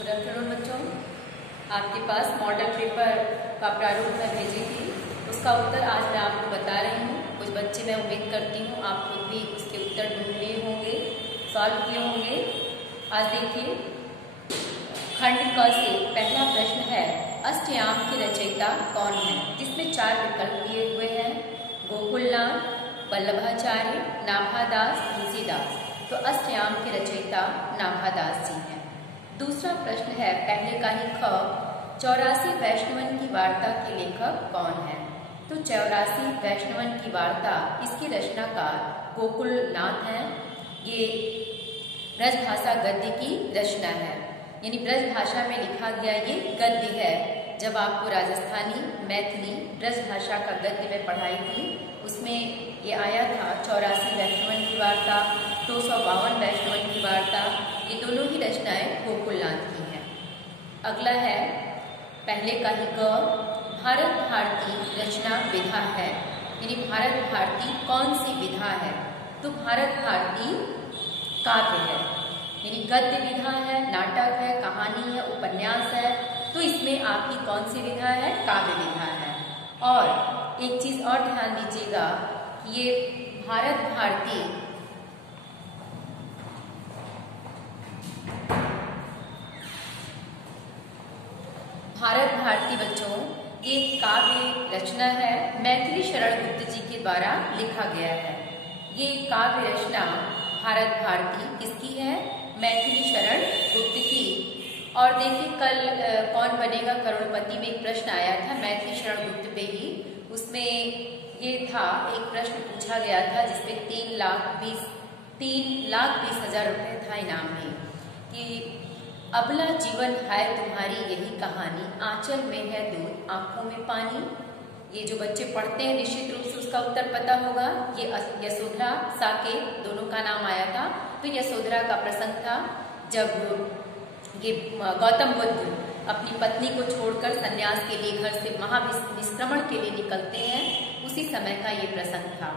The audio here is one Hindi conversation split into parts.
गुड आफ्टरनून बच्चों, आपके पास मॉडल पेपर का प्रारूप मैं भेजी थी, उसका उत्तर आज मैं आपको बता रही हूँ। कुछ बच्चे मैं उम्मीद करती हूँ आप खुद भी उसके उत्तर ढूंढ लिए होंगे, सॉल्व किए होंगे। आज देखिए, खंड क से पहला प्रश्न है, अष्टयाम के रचयिता कौन है? जिसमें 4 विकल्प दिए हुए हैं, गोकुलनाथ, वल्लभाचार्य, नाभादास, तुलसीदास। तो अष्टयाम के रचयिता नाभादास जी हैं। दूसरा प्रश्न है, पहले का ही ख, 84 वैष्णवन की वार्ता के लेखक कौन है? तो 84 वैष्णवन की वार्ता, इसके रचनाकार गोकुलनाथ हैं। ये ब्रजभाषा गद्य की रचना है, यानी ब्रजभाषा में लिखा गया ये गद्य है। जब आपको राजस्थानी, मैथिली, ब्रजभाषा का गद्य में पढ़ाई थी, उसमें ये आया था 84 वैष्णवन की वार्ता, 252 वैष्णवन की वार्ता। ये दोनों ही रचनाएं गोकुलनाथ की हैं। अगला है, पहले का ही ग, भारत भारती रचना विधा है, यानी भारत भारती कौन सी विधा है? तो भारत भारती काव्य है, यानी गद्य विधा है, नाटक है, कहानी है, उपन्यास है। तो इसमें आपकी कौन सी विधा है? काव्य विधा है। और एक चीज और ध्यान दीजिएगा कि ये भारत भारती बच्चों ये काव्य रचना है, मैथिली शरण गुप्त जी के द्वारा लिखा गया है। ये काव्य रचना भारत भारती किसकी है? मैथिली शरण गुप्त की। और देखिए, कल कौन बनेगा करोड़पति में एक प्रश्न आया था मैथिली शरण गुप्त पे ही। उसमें ये था, एक प्रश्न पूछा गया था जिसमें 3,20,000 रुपये था इनाम में, कि अबला जीवन है तुम्हारी यही कहानी, आंचल में है दूध आंखों में पानी। ये जो बच्चे पढ़ते हैं निश्चित रूप से उसका उत्तर पता होगा। ये यशोधरा, साकेत दोनों का नाम आया था। तो यशोधरा का प्रसंग था जब ये गौतम बुद्ध अपनी पत्नी को छोड़कर सन्यास के लिए घर से महाविश्रमण के लिए निकलते हैं, उसी समय का ये प्रसंग था।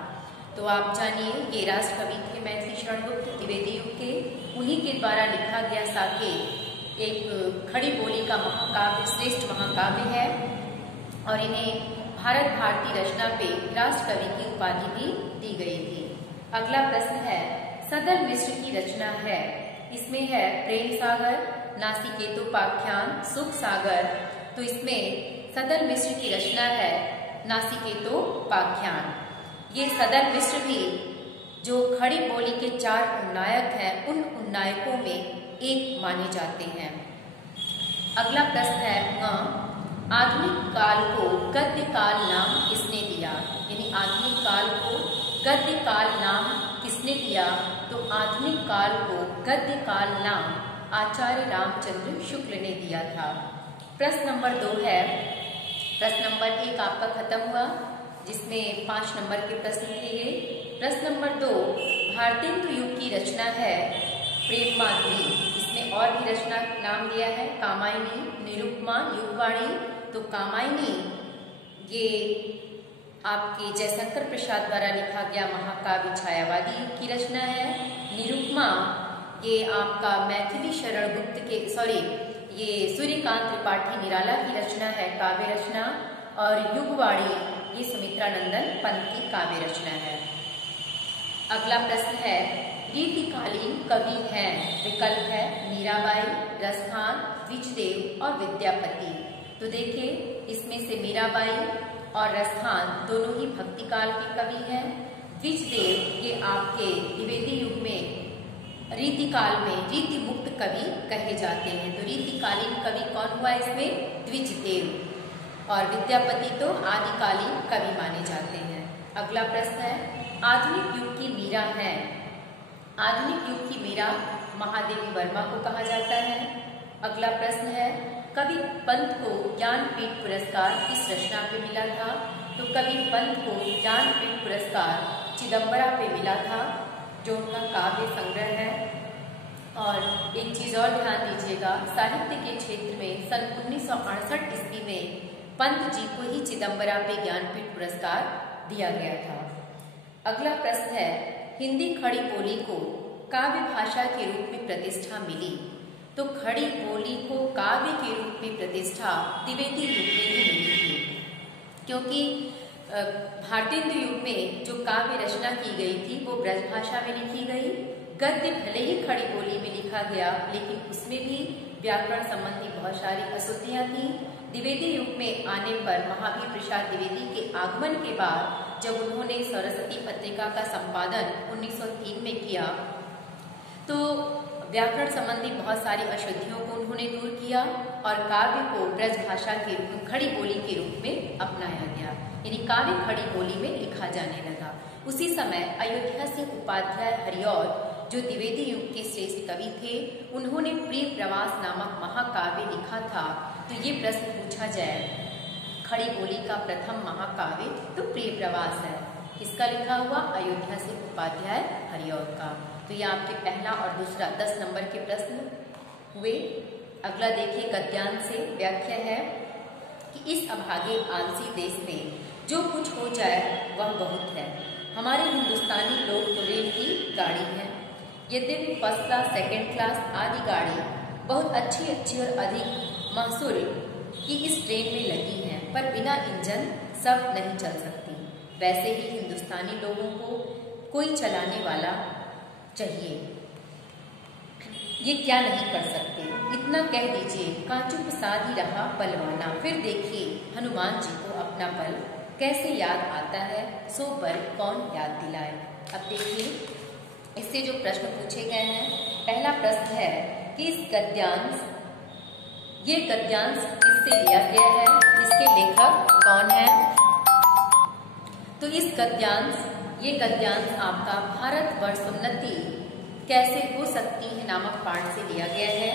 तो आप जानिए, ये राष्ट्र कवि थे मैथिली शरण गुप्त, द्विवेदी युग के। उन्हीं के द्वारा लिखा गया साकेत एक खड़ी बोली का महाकाव्य, श्रेष्ठ महाकाव्य है। और इन्हें भारत भारती रचना पे राष्ट्र कवि की उपाधि भी दी गई थी। अगला प्रश्न है, सदर मिश्र की रचना है, इसमें है प्रेम सागर, नासिकेतोपाख्यान, सुख सागर। तो इसमें सदर मिश्र की रचना है नासिकेतोपाख्यान। ये सदर मिश्र भी जो खड़ी बोली के 4 उन्नायक हैं, उन उन्नायकों में एक माने जाते हैं। अगला प्रश्न है, आधुनिक काल को गद्य काल नाम किसने दिया? यानी आधुनिक काल को गद्य काल नाम किसने दिया? तो आधुनिक काल को गद्य काल नाम आचार्य रामचंद्र शुक्ल ने दिया था। प्रश्न नंबर 2 है, प्रश्न नंबर 1 आपका खत्म हुआ, जिसमें 5 नंबर के प्रश्न थे ये। प्रश्न नंबर 2, भारतेंदु युग की रचना है प्रेम माधुरी। इसमें और भी रचना नाम दिया है, कामायनी, निरुपमा, युगवाणी। तो कामायनी ये आपके जयशंकर प्रसाद द्वारा लिखा गया महाकाव्य छायावादी युग की रचना है। निरुपमा ये आपका मैथिली शरण गुप्त के ये सूर्यकांत त्रिपाठी निराला की रचना है, काव्य रचना। और युगवाणी ये सुमित्रानंदन पंत की काव्य रचना है। अगला प्रश्न है, रीतिकालीन कवि हैं? विकल्प है मीराबाई, रसखान, द्विजदेव और विद्यापति। तो देखिए, इसमें से मीराबाई और रसखान दोनों ही भक्ति काल के कवि हैं। द्विजदेव ये आपके द्विवेदी युग में रीतिकाल में रीति मुक्त कवि कहे जाते हैं। तो रीतिकालीन कवि कौन हुआ इसमें? द्विजदेव। और विद्यापति तो आदिकालीन कवि माने जाते हैं। अगला प्रश्न है, आधुनिक युग की मीरा है? आधुनिक युग की मीरा महादेवी वर्मा को कहा जाता है। अगला प्रश्न है, कवि पंत को ज्ञानपीठ पुरस्कार किस रचना पे मिला था? तो कवि पंत को ज्ञानपीठ पुरस्कार चिदंबरा पे मिला था, जो उनका काव्य संग्रह है। और एक चीज और ध्यान दीजिएगा, साहित्य के क्षेत्र में सन 1968 ईस्वी में पंत जी को ही चिदंबरा पे ज्ञानपीठ पुरस्कार दिया गया था। अगला प्रश्न है, हिंदी खड़ी बोली को काव्य भाषा के रूप में प्रतिष्ठा मिली, तो खड़ी बोली को काव्य के रूप में प्रतिष्ठा द्विवेदी युग में ही मिली थी, क्योंकि भारतेंदु युग में जो काव्य रचना की गई थी वो ब्रजभाषा में लिखी गई। गद्य भले ही खड़ी बोली में लिखा गया, लेकिन उसमें भी व्याकरण संबंधी बहुत सारी अशुद्धियां थी। द्विवेदी युग में आने पर महावीर प्रसाद द्विवेदी के आगमन के बाद जब उन्होंने सरस्वती पत्रिका का संपादन 1903 में किया, तो व्याकरण संबंधी बहुत सारी अशुद्धियों को उन्होंने दूर किया और काव्य को ब्रजभाषा के रूप में, खड़ी बोली के रूप में अपनाया गया, यानी काव्य खड़ी बोली में लिखा जाने लगा। उसी समय अयोध्या से उपाध्याय हरिऔध, जो द्विवेदी युग के श्रेष्ठ कवि थे, उन्होंने प्रेम प्रवास नामक महाकाव्य लिखा था। तो ये प्रश्न पूछा जाए, खड़ी बोली का प्रथम महाकाव्य तो प्रेम प्रवास है, किसका लिखा हुआ? अयोध्या से उपाध्याय हरिऔध का। तो ये आपके पहला और दूसरा 10 नंबर के प्रश्न हुए। अगला देखिए, गद्यांश से व्याख्या है कि इस अभागे आलसी देश में जो कुछ हो जाए वह बहुत है। हमारे हिंदुस्तानी लोग तो रेल की गाड़ी है, यद्यपि फर्स्ट क्लास, सेकेंड क्लास आदि गाड़ी बहुत अच्छी और अधिक महसूल की इस ट्रेन में लगी है, पर बिना इंजन सब नहीं चल सकती। वैसे ही हिंदुस्तानी लोगों को कोई चलाने वाला चाहिए। ये क्या नहीं कर सकते, इतना कह दीजिए, कांचू प्रसाद ही रहा बलवाना। फिर देखिए हनुमान जी को अपना बल कैसे याद आता है, सो बल कौन याद दिलाए। अब देखिए इससे जो प्रश्न पूछे गए हैं, पहला प्रश्न है कि इस गद्यांश, ये गद्यांश किससे लिया गया है, इसके लेखक कौन है? तो इस गद्यांश, ये गद्यांश आपका भारतवर्षोन्नति कैसे हो सकती है नामक पाठ से लिया गया है,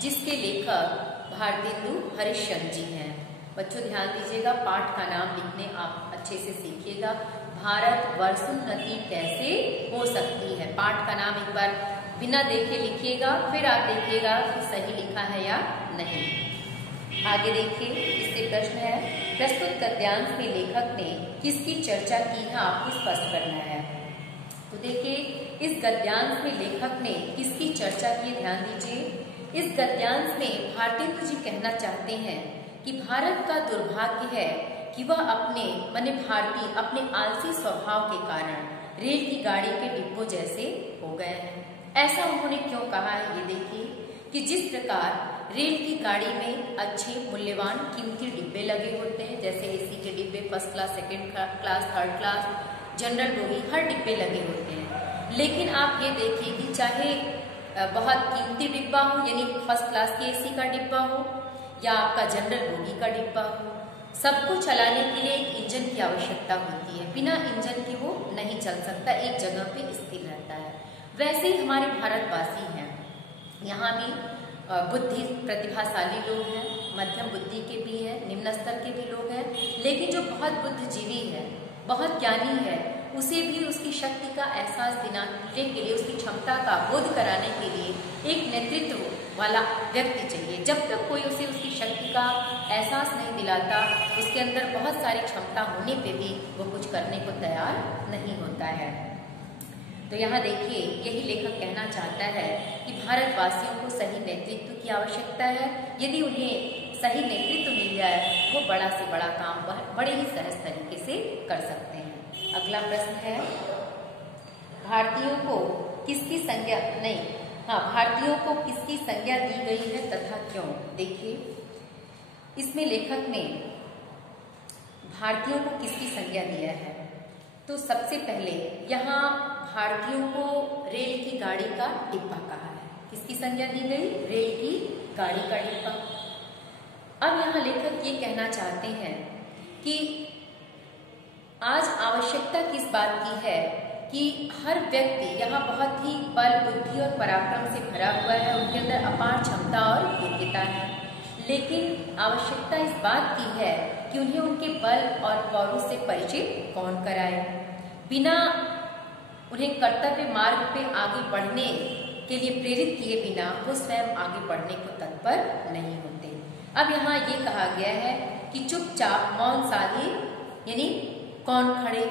जिसके लेखक भारतेंदु हरिश्चंद्र जी हैं। बच्चों ध्यान दीजिएगा, पाठ का नाम लिखने आप अच्छे से सीखिएगा। भारतवर्षोन्नति कैसे हो सकती है, पाठ का नाम एक बार बिना देखे लिखिएगा, फिर आप देखिएगा कि सही लिखा है या नहीं। आगे देखिए, इससे प्रश्न है, प्रस्तुत गद्यांश में लेखक ने किसकी चर्चा की है, आपको स्पष्ट करना है। तो देखिए, इस गद्यांश में लेखक ने किसकी चर्चा की, ध्यान दीजिए। इस गद्यांश में भारतेंदु जी कहना चाहते हैं कि भारत का दुर्भाग्य है कि वह भारतीय अपने आलसी स्वभाव के कारण रेल की गाड़ी के डिब्बों जैसे हो गए हैं। ऐसा उन्होंने क्यों कहा है, ये देखिए कि जिस प्रकार रेल की गाड़ी में अच्छे मूल्यवान कीमती डिब्बे लगे होते हैं, जैसे एसी के डिब्बे, first class, second class, third class, general bogie, हर डिब्बे लगे होते हैं। लेकिन आप ये देखिए कि चाहे बहुत कीमती डिब्बा हो, यानी फर्स्ट क्लास के एसी का डिब्बा हो या आपका जनरल बोगी का डिब्बा हो, सबको चलाने के लिए एक इंजन की आवश्यकता होती है। बिना इंजन के वो नहीं चल सकता, एक जगह पे स्थिर रहता है। वैसे ही हमारे भारतवासी हैं, यहाँ भी बुद्धि प्रतिभाशाली लोग हैं, मध्यम बुद्धि के भी हैं, निम्न स्तर के भी लोग हैं, लेकिन जो बहुत बुद्धिजीवी है, बहुत ज्ञानी है, उसे भी उसकी शक्ति का एहसास दिलाने के लिए, उसकी क्षमता का बोध कराने के लिए एक नेतृत्व वाला व्यक्ति चाहिए। जब तक कोई उसे उसकी शक्ति का एहसास नहीं दिलाता, उसके अंदर बहुत सारी क्षमता होने पे भी वो कुछ करने को तैयार नहीं होता है। तो यहाँ देखिए, यही लेखक कहना चाहता है कि भारतवासियों को सही नेतृत्व की आवश्यकता है। यदि उन्हें सही नेतृत्व मिल जाए, वो बड़ा से बड़ा काम बड़े ही सहज तरीके से कर सकते हैं। अगला प्रश्न है, भारतीयों को किसकी संज्ञा भारतीयों को किसकी संज्ञा दी गई है तथा क्यों? देखिए, इसमें लेखक ने भारतीयों को किसकी संज्ञा दिया है। तो सबसे पहले यहाँ भारतीयों को रेल की गाड़ी का डिब्बा कहा है। किसकी संज्ञा दी गई? रेल की गाड़ी का डिब्बा। अब यहाँ लेखक ये कहना चाहते हैं कि आज आवश्यकता किस बात की है कि हर व्यक्ति यहाँ बहुत ही बल, बुद्धि और पराक्रम से भरा हुआ है, उनके अंदर अपार क्षमता और योग्यता है, लेकिन आवश्यकता इस बात की है कि उन्हें उनके बल और पौरुष से परिचित कौन कराए। बिना उन्हें कर्तव्य मार्ग पे आगे बढ़ने के लिए प्रेरित किए बिना वो स्वयं आगे बढ़ने को तत्पर नहीं होते। अब यहाँ ये कहा गया है कि चुपचाप मौन साधे, यानी कौन खड़े,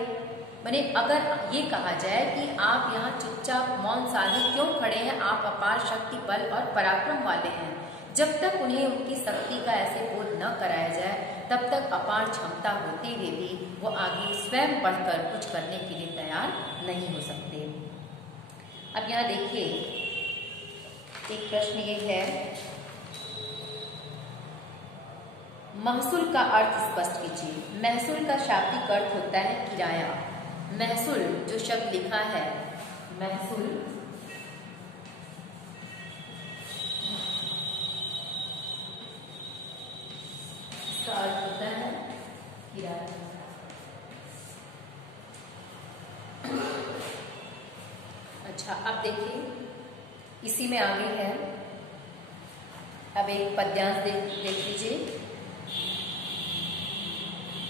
माने अगर ये कहा जाए कि आप यहाँ चुपचाप मौन साधे क्यों खड़े हैं, आप अपार शक्ति, बल और पराक्रम वाले हैं। जब तक उन्हें उनकी शक्ति का ऐसे बोध न कराया जाए तब तक अपार क्षमता होते हुए भी वो आगे स्वयं बढ़कर कुछ करने के लिए तैयार नहीं हो सकते। अब यहाँ देखिए एक प्रश्न ये है, महसूल का अर्थ स्पष्ट कीजिए। महसूल का शाब्दिक अर्थ होता है किराया। महसूल जो शब्द लिखा है, महसूल इसका अर्थ होता है किराया। अच्छा, अब देखिए इसी में आगे है, अब एक पद्यांश देख लीजिए,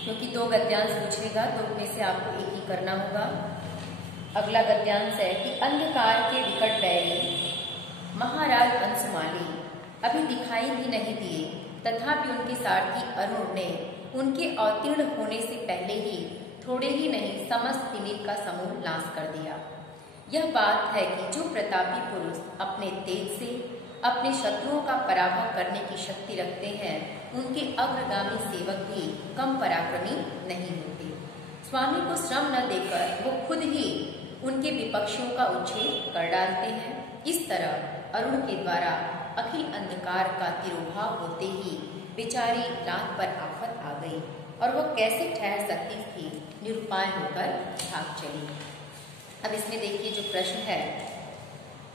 क्योंकि 2 गद्यांश पूछेगा तो उनमें से आपको एक ही करना होगा। अगला गद्यांश है कि अंधकार के विकट बैरी महाराज अंशुमाली अभी दिखाई भी नहीं दिए, तथापि उनके सारथी अरुण ने उनके अवतीर्ण होने से पहले ही थोड़े ही नहीं समस्त तिमिर का समूह नाश कर दिया। यह बात है कि जो प्रतापी पुरुष अपने तेज से अपने शत्रुओं का पराभव करने की शक्ति रखते हैं, उनके अग्रगामी सेवक भी कम पराक्रमी नहीं होते। स्वामी को श्रम न देकर वो खुद ही उनके विपक्षियों का उच्छेद कर डालते हैं। इस तरह अरुण के द्वारा अखिल अंधकार का तिरोभाव होते ही बेचारी रात पर आफत आ गई और वो कैसे ठहर सकती थी, निरुपाय होकर भाग चली। अब इसमें देखिए जो प्रश्न है,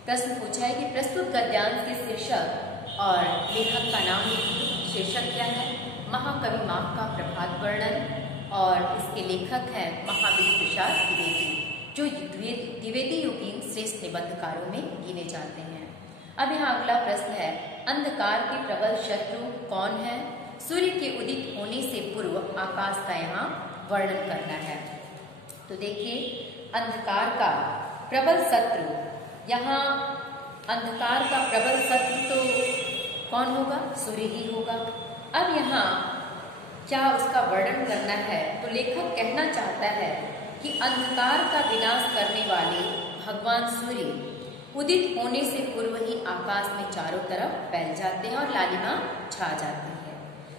प्रश्न पूछा है कि प्रस्तुत गद्यांश के शीर्षक और लेखक का नाम लिखिए। शीर्षक क्या है? महाकवि माह का प्रभात वर्णन, और इसके लेखक हैं महावीर प्रसाद द्विवेदी, जो द्विवेदी युगीन श्रेष्ठ निबंधकारों में गिने जाते हैं। अब यहाँ अगला प्रश्न है, अंधकार के प्रबल शत्रु कौन है? सूर्य के उदित होने से पूर्व आकाश का यहाँ वर्णन करना है। तो देखिए अंधकार का प्रबल शत्रु, यहाँ अंधकार का प्रबल शत्रु तो कौन होगा? सूर्य ही होगा। अब यहाँ क्या उसका वर्णन करना है, तो लेखक कहना चाहता है कि अंधकार का विनाश करने वाले भगवान सूर्य उदित होने से पूर्व ही आकाश में चारों तरफ फैल जाते हैं और लालिमा छा जाती है।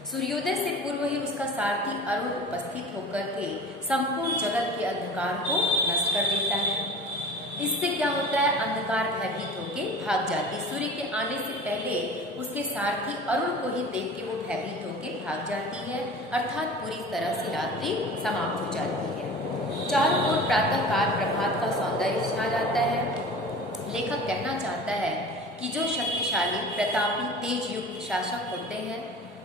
सूर्योदय से पूर्व ही उसका सारथी अरुण उपस्थित होकर के संपूर्ण जगत के अंधकार को नष्ट कर देता है। इससे क्या होता है? अंधकार भयभीत होकर भाग जाती। सूर्य के आने से पहले उसके सारथी अरुण को ही देख के वो भयभीत होकर भाग जाती है, अर्थात पूरी तरह से रात्रि समाप्त हो जाती है। चारों ओर प्रातः काल प्रभात का सौंदर्य छा जाता है। लेखक कहना चाहता है कि जो शक्तिशाली, प्रतापी, तेज युक्त शासक होते हैं,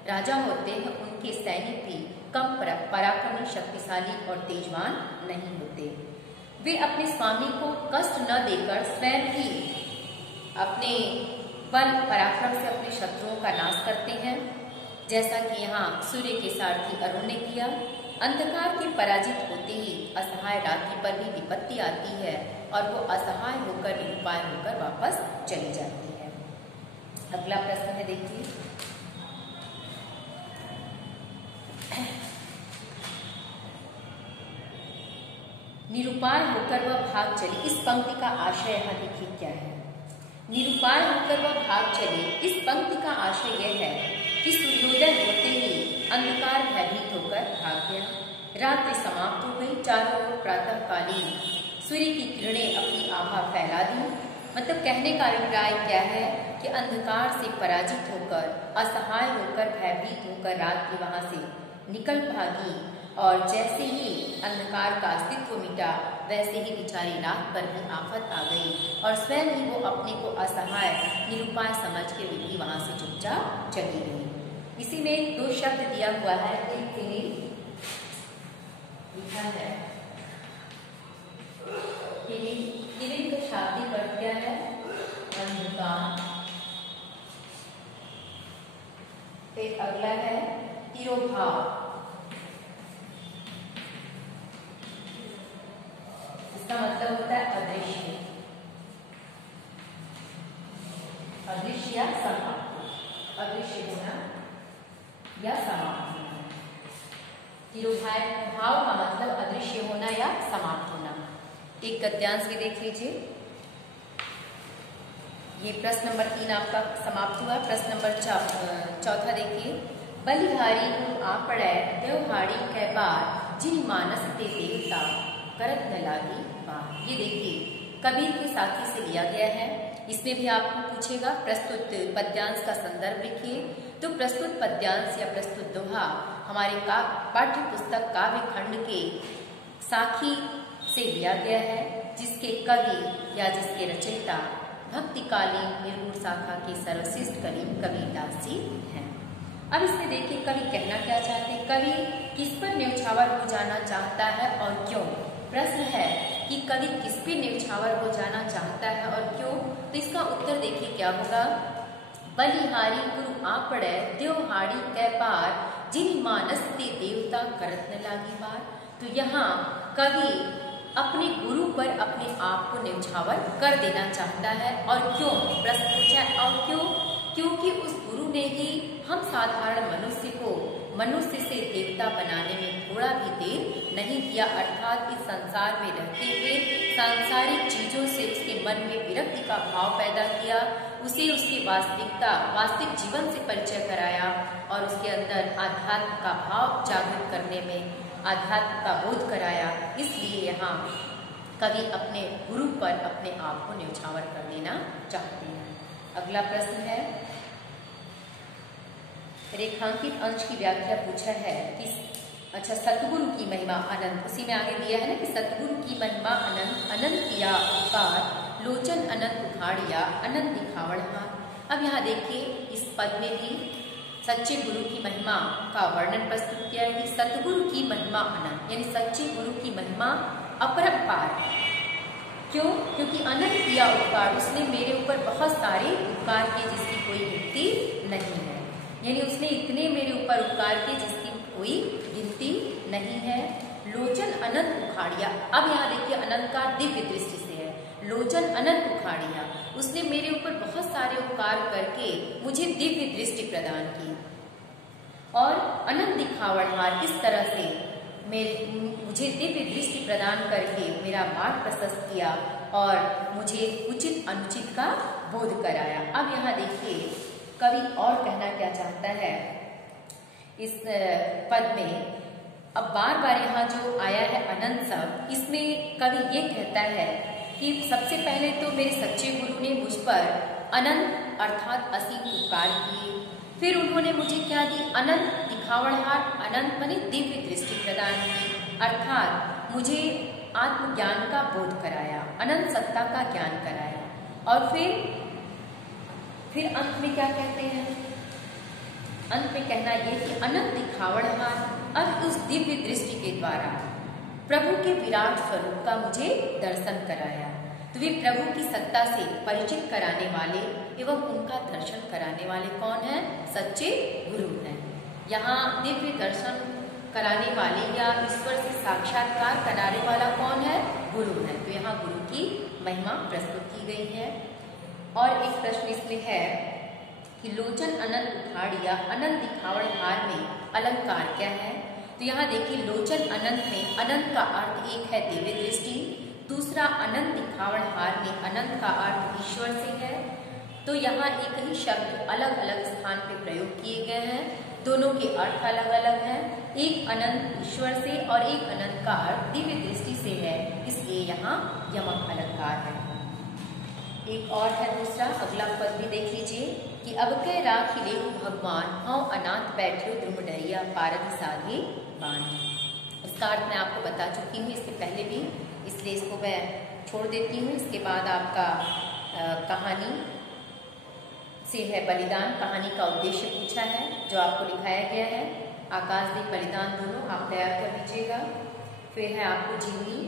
राजा होते हैं, उनके सैनिक भी कम पराक्रमी, शक्तिशाली और तेजवान नहीं होते। वे अपने स्वामी को कष्ट न देकर स्वयं ही अपने बल पराक्रम से अपने शत्रुओं का नाश करते हैं, जैसा कि यहाँ सूर्य के सारथी अरुण ने किया। अंधकार के पराजित होते ही असहाय रात्रि पर भी विपत्ति आती है और वो असहाय होकर, निरुपाय होकर वापस चली जाती है। अगला प्रश्न है, देखिए निरुपाय होकर वह भाग चली। इस पंक्ति का आशय यहाँ देखिए क्या है? निरुपाय होकर वह भाग चली, इस पंक्ति का आशय यह है कि सूर्योदय होते ही अंधकार भयभीत होकर भाग गया। रात्रि समाप्त हो गई, चारों ओर प्रातःकालीन सूर्य की किरणें अपनी आभा फैला दी। मतलब कहने का अभिप्राय क्या है कि अंधकार से पराजित होकर, असहाय होकर, भयभीत होकर रात्रि वहां से निकल भागी, और जैसे ही अंधकार का अस्तित्व मिटा, वैसे ही बेचारी रात पर भी आफत आ गई और स्वयं ही वो अपने को असहाय, निरुपाय समझ के भी वहां से चुपचाप चली गई। इसी में 2 शब्द दिया हुआ है, एक तिमिर लिखा है। तिमिर का शाब्दिक अर्थ क्या है? अंधकार। फिर अगला है तिरोभाव, इसका मतलब होता है अदृश्य, अदृश्य या समाप्त, अदृश्य होना या समाप्त होना। तिरोभाव का मतलब अदृश्य होना या समाप्त होना। एक गद्यांश भी देख लीजिए। ये प्रश्न नंबर 3 आपका समाप्त हुआ। प्रश्न नंबर 4 देखिए। बलिहारी को आपड़े त्योहारी के बाद जिन मानस ते देवता करत न लागी बात। ये देखिए कबीर के साथी से लिया गया है। इसमें भी आपको पूछेगा प्रस्तुत पद्यांश का संदर्भ लिखिए। तो प्रस्तुत पद्यांश या प्रस्तुत दोहा हमारे पाठ्य पुस्तक काव्य खंड के साखी से लिया गया है, जिसके कवि या जिसके रचयिता भक्तिकालीन निर्गुण शाखा के सर्वश्रेष्ठ कवि कबीरदास जी हैं। अब इसमें देखिए कवि कहना क्या चाहते हैं। कवि किस पर न्यौछावर हो जाना चाहता है और क्यों। प्रश्न है कि कवि किस पे न्यौछावर हो जाना चाहता है और क्यों। तो इसका उत्तर देखिए क्या होगा। बलिहारी गुरु आपड़े त्योहारी के पार जिन मानस ते देवता करत न लागी बार। तो यहाँ कवि अपने गुरु पर अपने आप को न्यौछावर कर देना चाहता है और क्यों। प्रश्न पूछा है और क्यों। क्योंकि उस गुरु ने ही हम साधारण मनुष्य को मनुष्य से देवता बनाने में थोड़ा भी देर नहीं किया, अर्थात इस संसार में रहते हुए सांसारिक चीजों से उसके मन में विरक्ति का भाव पैदा किया, उसे उसकी वास्तविक जीवन से परिचय कराया और उसके अंदर आध्यात्म का भाव जागृत करने में आध्यात्म का बोध कराया। इसलिए यहाँ कवि अपने गुरु पर अपने आप को न्यौछावर कर देना चाहते हैं। अगला प्रश्न है रेखांकित अंश की व्याख्या पूछा है कि अच्छा सतगुरु की महिमा अनंत। उसी में आगे दिया है ना कि सतगुरु की महिमा अनंत, अनंत किया उपकार लोचन अनंत उखाड़िया अनंत दिखावड़ हार। अब यहाँ देखिए इस पद में भी सच्चे गुरु की महिमा का वर्णन प्रस्तुत किया है कि सतगुरु की महिमा अनंत, यानी सच्चे गुरु की महिमा अपरंपार। क्यों। क्योंकि अनंत किया उपकार, उसने मेरे ऊपर बहुत सारे उपकार किए जिसकी कोई गिनती नहीं है, यानी उसने इतने मेरे ऊपर उपकार किए जिसकी कोई गिनती नहीं है। लोचन अनंत उखाड़िया। अब यहाँ देखिए अनंत का दिव्य दृष्टि से है। लोचन अनंत उखाड़िया, उसने मेरे ऊपर बहुत सारे उपकार करके मुझे दिव्य दृष्टि प्रदान की और अनंत दिखावड़हार, इस तरह से मुझे दिव्य दृष्टि प्रदान करके मेरा मार्ग प्रशस्त किया और मुझे उचित अनुचित का बोध कराया। अब यहाँ देखिए कवि और कहना क्या चाहता है इस पद में। अब बार बार यहाँ जो आया है अनंत शब्द, इसमें कवि ये कहता है कि सबसे पहले तो मेरे सच्चे गुरु ने मुझ पर अनंत अर्थात असीम उपकार किए, फिर उन्होंने मुझे क्या दी अनंत दिखावड़हार, अनंत माने दिव्य दृष्टि प्रदान की, अर्थात मुझे आत्मज्ञान का बोध कराया, अनंत सत्ता का ज्ञान कराया। और फिर अंत में क्या कहते हैं। अंत में कहना ये कि अनंत दिखावड़हार, अब उस दिव्य दृष्टि के द्वारा प्रभु के विराट स्वरूप का मुझे दर्शन कराया। तो वे प्रभु की सत्ता से परिचित कराने वाले एवं उनका दर्शन कराने वाले कौन है। सच्चे गुरु हैं। यहाँ दिव्य दर्शन कराने वाले या ईश्वर से साक्षात्कार कराने वाला कौन है। गुरु है। तो यहाँ गुरु की महिमा प्रस्तुत की गई है। और एक प्रश्न इसमें है कि लोचन अनंत उखाड़िया अनंत दिखावड़हार में अलंकार क्या है। तो यहाँ देखिए लोचन अनंत में अनंत का अर्थ एक है दिव्य दृष्टि, दूसरा अनंत दिखावड़हार में अनंत का अर्थ ईश्वर से है। तो यहाँ एक ही शब्द अलग अलग स्थान पे प्रयोग किए गए हैं, दोनों के अर्थ अलग अलग हैं। एक अनंत ईश्वर से और एक अनंत का अर्थ दिव्य दृष्टि से है, इसलिए यहाँ यमक अलंकार है। एक और है दूसरा, अगला पद भी देख लीजिए कि अब कह राखी ले भगवान हौ अनाथ बैठे द्रुमडैया पारद साधे बाण। इसका अर्थ मैं आपको बता चुकी हूँ इससे पहले भी, इसलिए इसको मैं छोड़ देती हूँ। इसके बाद आपका कहानी से है बलिदान। कहानी का उद्देश्य पूछा है जो आपको दिखाया गया है। आकाशदीप बलिदान दोनों आप तैयार कर लीजिएगा। फिर है आपको जीवनी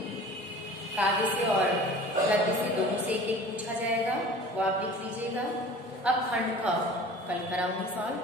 काव्य से और गद्य से दोनों से एक एक पूछा जाएगा, वो आप लिख लीजिएगा। अब खंड ख कल कराऊंगी सॉल्व।